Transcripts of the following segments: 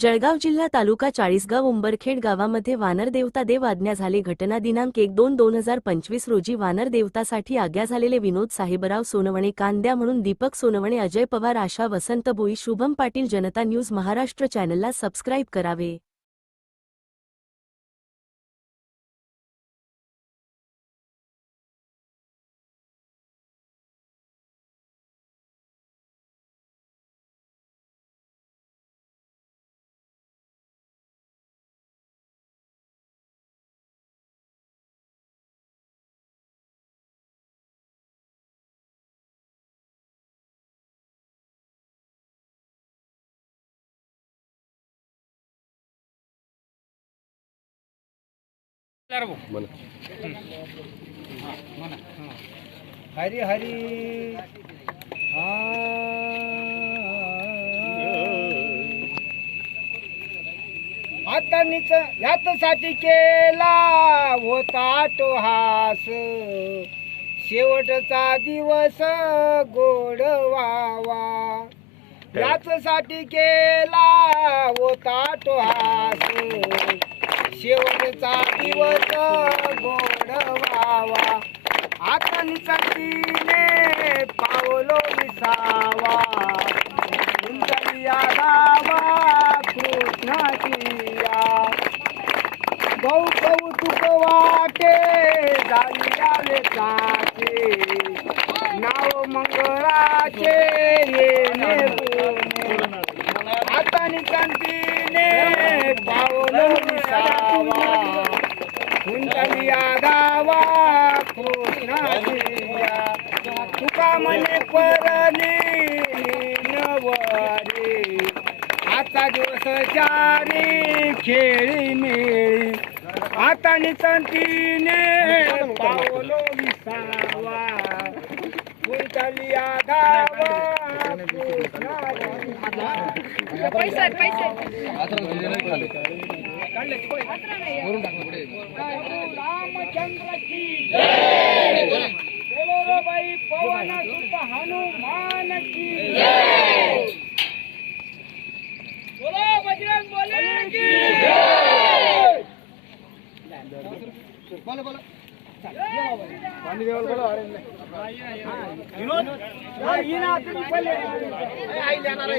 जळगाव जिल्हा तालुका चाळीसगाव उंबरखेड गावामध्ये वानर देवता देव आज्ञा झाले. घटना दिनांक एक दोन दोन हजार पंचवीस रोजी वानर देवतासाठी आज्ञा झालेले विनोद साहेबराव सोनवणे कांद्या म्हणून दीपक सोनवणे अजय पवार आशा वसंत भोई शुभम पाटील जनता न्यूज महाराष्ट्र चॅनलला सबस्क्राईब करावे. हरी हरी. आता निच यातसाठी केला होता तो हास शेवटचा दिवस गोड वावा याचसाठी केला होता तो हास शेवटचा दिवस गोड व्हावा. आता निसर्गीने पावलो विसावा सुंदरिया गावा कृष्णाचिया गौ कौतुक वाटे झाली काचे नाव मंगळाचे येणे बोलणे. आता निकांतीने पावलो विसावा कुंतलिया तुका मने परने नवरी आता दिवस चारी खेळी मेळी आता नितंतीने पावलो विसावा कुंतलिया गावा पैसे पैसे रामचंद्र की जय! बोलो बाई पवन सुत हनुमान की जय! बोलो बजरंग बोले की जय! बोलो बोलो पाणी देवाल बोलो. अरे विनोद हा ये ना तुम्ही पहिले. आई जाणार आहे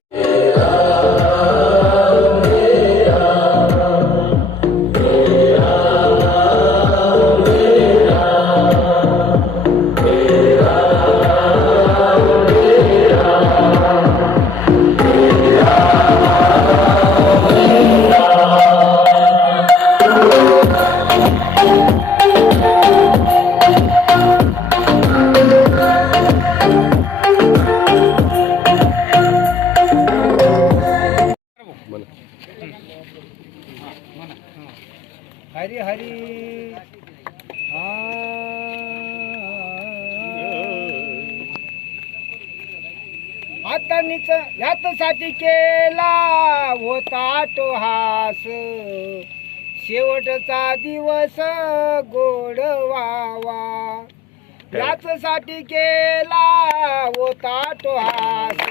हरी हरी। आता निच यातसाठी केला होता तो हास. शेवटचा दिवस गोड वावा. याचसाठी केला होता तो हास.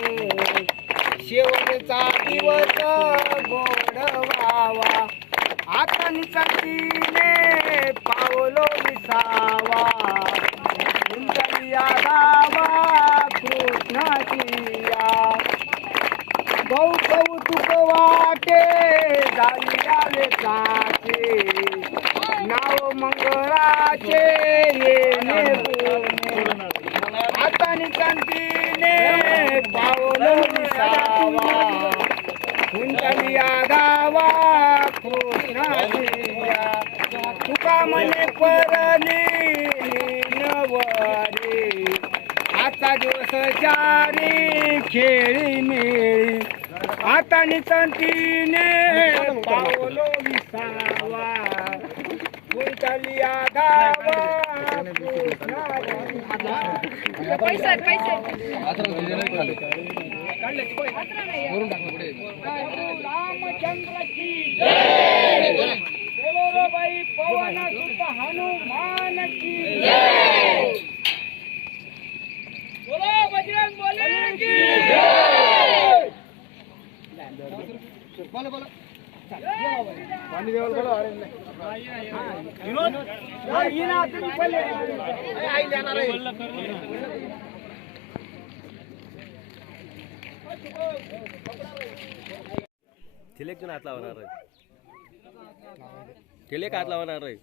शेवटचा दिवस गोड व्हावा आता निसर्गीने पावलो विसावा सुंदरिया गावा कृष्णाचिया गौ कौतुक वाटे झाली काचे नाव मंगळाचे येणे बोलणे. आता निकांतीने पावलो विसावा कुंतलिया गावा कृष्णाजिया तुका म्हणे परने नवरे. आता दिवस चारी खेळी मेळी. आता नितंतीने पावलो विसावा. कृष्णाजिया पैसे पैसे रामचंद्र की सरोराबाई पवन सुत हनुमान की बोलो बजरंग बोले की बोलो बोलो पाणी देवाल बोलो अरे विनोद हा ये ना तुम्ही पहिले आई लेणार आहे. तिला एक जण हात लावणार केले कात हात लावणार आहे?